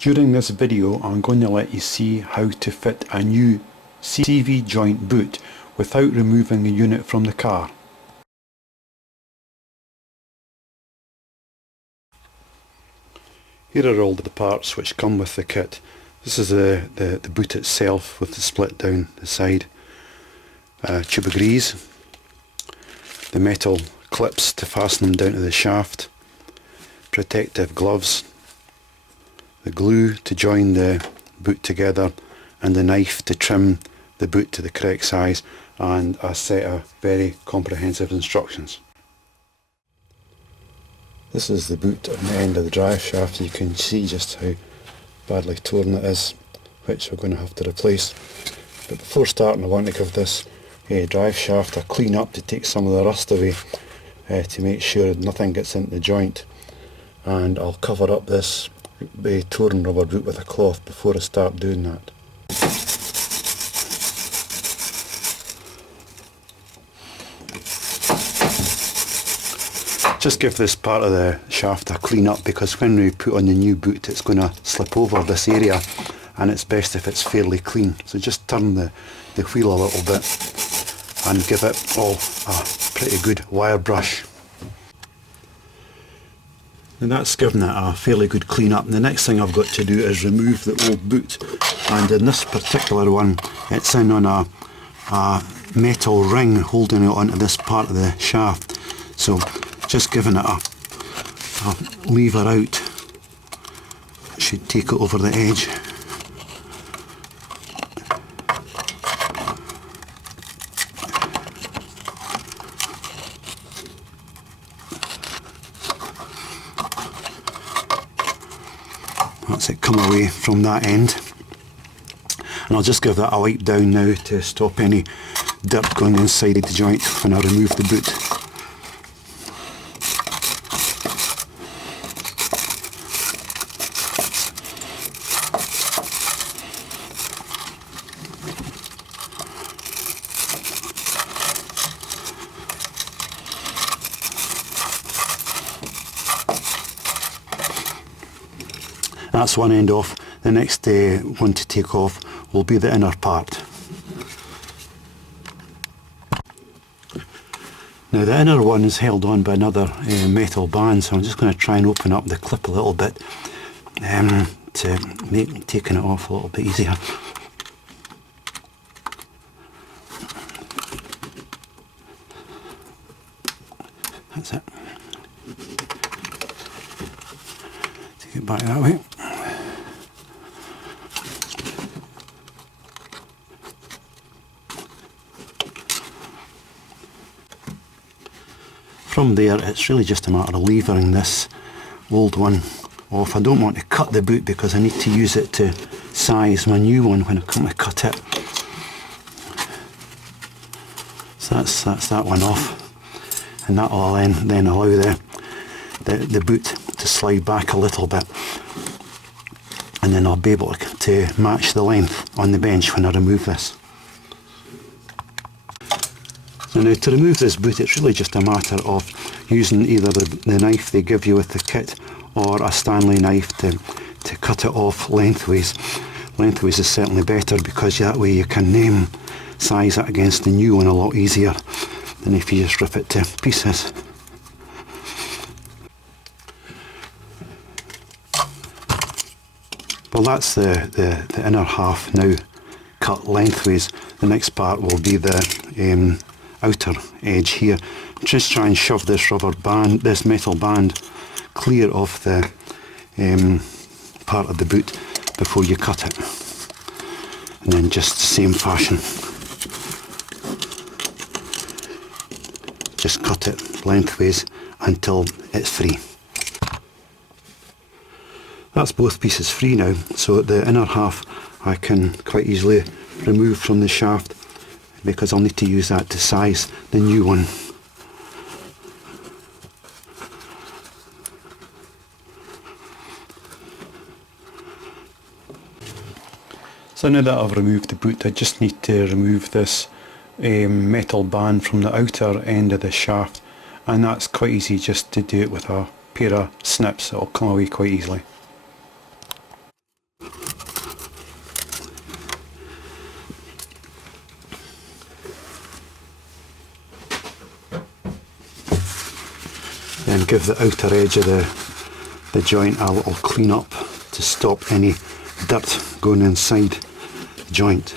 During this video I'm going to let you see how to fit a new CV joint boot without removing the unit from the car. Here are all the parts which come with the kit. This is the boot itself with the split down the side, tube of grease, the metal clips to fasten them down to the shaft, protective gloves, the glue to join the boot together, and the knife to trim the boot to the correct size, and a set of very comprehensive instructions. This is the boot on the end of the drive shaft. You can see just how badly torn it is, which we're going to have to replace. But before starting I want to give this drive shaft a clean up to take some of the rust away, to make sure nothing gets into the joint, and I'll cover up this torn rubber boot with a cloth before I start doing that. Just give this part of the shaft a clean up, because when we put on the new boot it's going to slip over this area, and it's best if it's fairly clean. So just turn the wheel a little bit and give it all a pretty good wire brush. And that's given it a fairly good clean up. And the next thing I've got to do is remove the old boot, and in this particular one it's in on a metal ring holding it onto this part of the shaft. So just giving it a lever out should take it over the edge. That's it, come away from that end, and I'll just give that a wipe down now to stop any dirt going inside the joint when I remove the boot. That's one end off. The next one to take off will be the inner part. Now the inner one is held on by another metal band, so I'm just going to try and open up the clip a little bit to make taking it off a little bit easier. That's it. Take it back that way. From there it's really just a matter of levering this old one off. I don't want to cut the boot because I need to use it to size my new one when I come to cut it. So that's that one off, and that will then allow the boot to slide back a little bit, and then I'll be able to match the length on the bench when I remove this. Now to remove this boot it's really just a matter of using either the knife they give you with the kit or a Stanley knife to cut it off lengthways. Lengthways is certainly better, because that way you can size it against the new one a lot easier than if you just rip it to pieces. Well, that's the inner half now cut lengthways. The next part will be the outer edge here. Just try and shove this this metal band clear of the part of the boot before you cut it, and then just the same fashion, just cut it lengthways until it's free. That's both pieces free now, so the inner half I can quite easily remove from the shaft, because I'll need to use that to size the new one. So now that I've removed the boot, I just need to remove this metal band from the outer end of the shaft, and that's quite easy just to do it with a pair of snips. It'll come away quite easily. give the outer edge of the joint a little clean up to stop any dirt going inside the joint.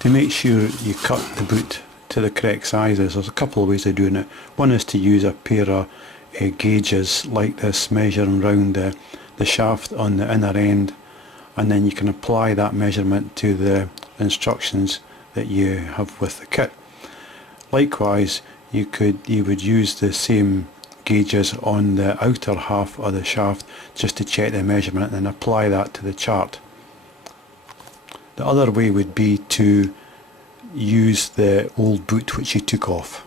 To make sure you cut the boot to the correct sizes, there's a couple of ways of doing it. One is to use a pair of gauges like this, measuring round the shaft on the inner end, and then you can apply that measurement to the instructions that you have with the kit. Likewise, you would use the same gauges on the outer half of the shaft just to check the measurement and apply that to the chart. The other way would be to use the old boot which you took off.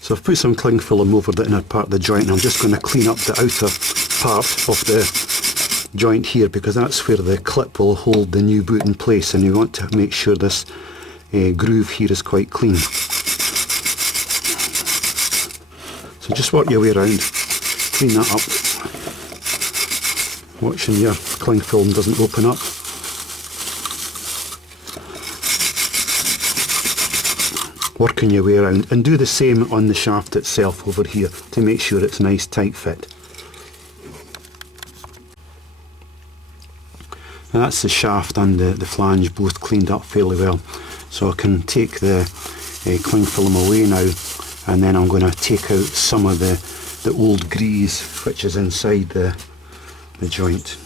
So I've put some cling film over the inner part of the joint, and I'm just going to clean up the outer part of the joint here, because that's where the clip will hold the new boot in place, and you want to make sure this groove here is quite clean. So just work your way around, clean that up, watching your cling film doesn't open up. Working your way around, and do the same on the shaft itself over here to make sure it's nice tight fit. Now that's the shaft and the flange both cleaned up fairly well, so I can take the cling film away now, and then I'm going to take out some of the old grease which is inside the joint.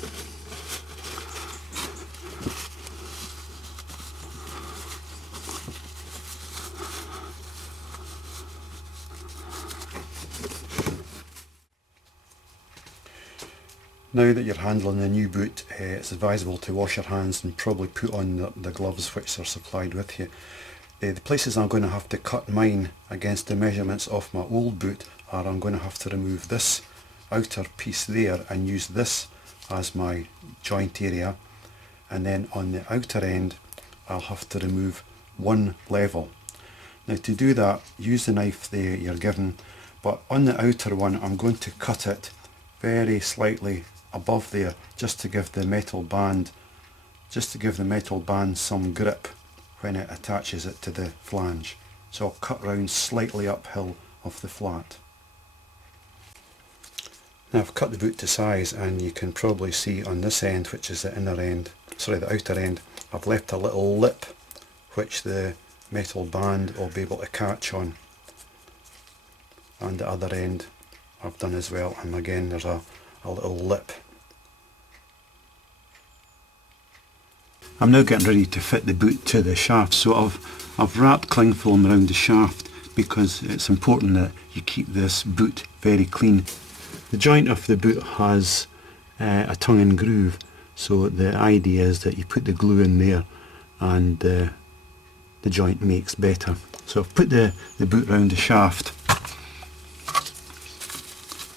Now that you're handling the new boot, it's advisable to wash your hands and probably put on the gloves which are supplied with you. The places I'm going to have to cut mine against the measurements of my old boot are, I'm going to have to remove this outer piece there and use this as my joint area, and then on the outer end I'll have to remove one level. Now to do that, use the knife there you're given, but on the outer one I'm going to cut it very slightly above there, just to give the metal band some grip when it attaches it to the flange. So I'll cut round slightly uphill of the flat. Now I've cut the boot to size, and you can probably see on this end, which is the outer end, I've left a little lip which the metal band will be able to catch on, and the other end I've done as well, and again there's a little lip. I'm now getting ready to fit the boot to the shaft, so I've wrapped cling film around the shaft because it's important that you keep this boot very clean. The joint of the boot has a tongue and groove, so the idea is that you put the glue in there and the joint makes better. So I've put the boot round the shaft,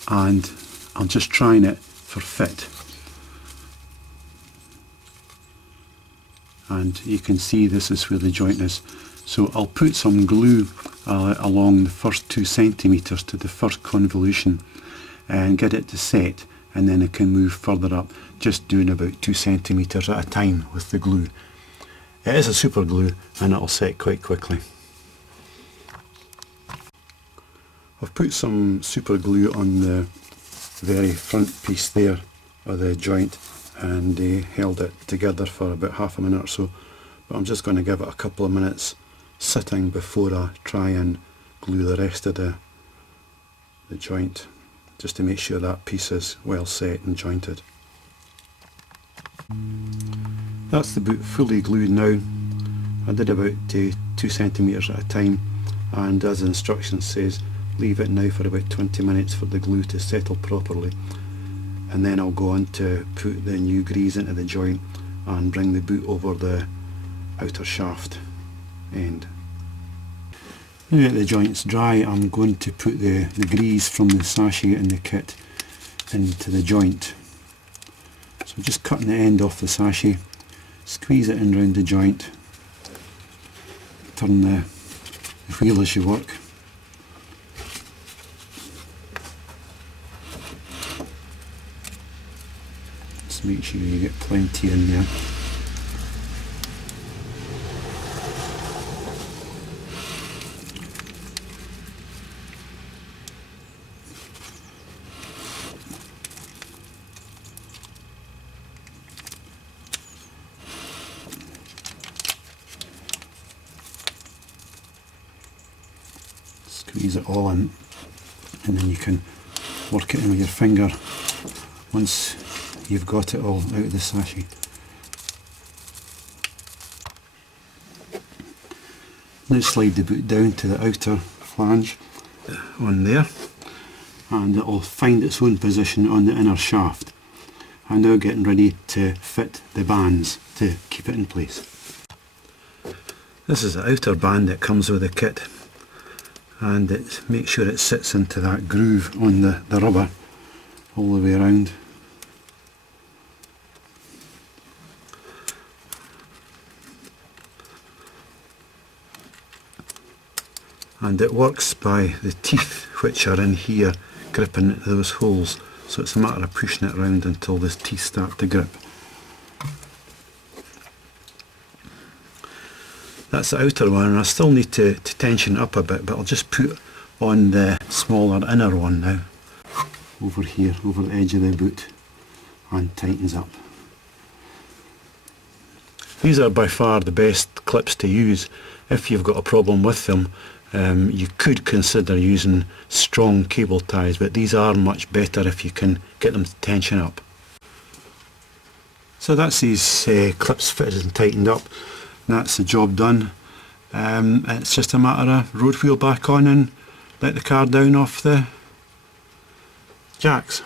and I'm just trying it for fit, and you can see this is where the joint is. So I'll put some glue along the first 2 centimetres to the first convolution and get it to set, and then it can move further up, just doing about 2 centimetres at a time with the glue. It is a super glue and it'll set quite quickly. I've put some super glue on the very front piece there of the joint, and held it together for about half a minute or so, but I'm just going to give it a couple of minutes sitting before I try and glue the rest of the joint, just to make sure that piece is well set and jointed. That's the boot fully glued now. I did about 2 centimetres at a time, and as the instruction says, leave it now for about 20 minutes for the glue to settle properly, and then I'll go on to put the new grease into the joint and bring the boot over the outer shaft end. Now that the joint's dry, I'm going to put the grease from the sachet in the kit into the joint. So just cutting the end off the sachet, squeeze it in round the joint, turn the wheel as you work. Just make sure you get plenty in there. ease it all in, and then you can work it in with your finger once you've got it all out of the sachet. Now slide the boot down to the outer flange on there, and it will find its own position on the inner shaft. I'm now getting ready to fit the bands to keep it in place. This is the outer band that comes with the kit, and make sure it sits into that groove on the rubber all the way around. And it works by the teeth which are in here gripping those holes, so it's a matter of pushing it around until the teeth start to grip. That's the outer one, and I still need to tension it up a bit, but I'll just put on the smaller inner one now, over here, over the edge of the boot, and tightens up. These are by far the best clips to use. If you've got a problem with them, you could consider using strong cable ties, but these are much better if you can get them to tension up. So that's these clips fitted and tightened up. That's the job done. It's just a matter of road wheel back on and let the car down off the jacks.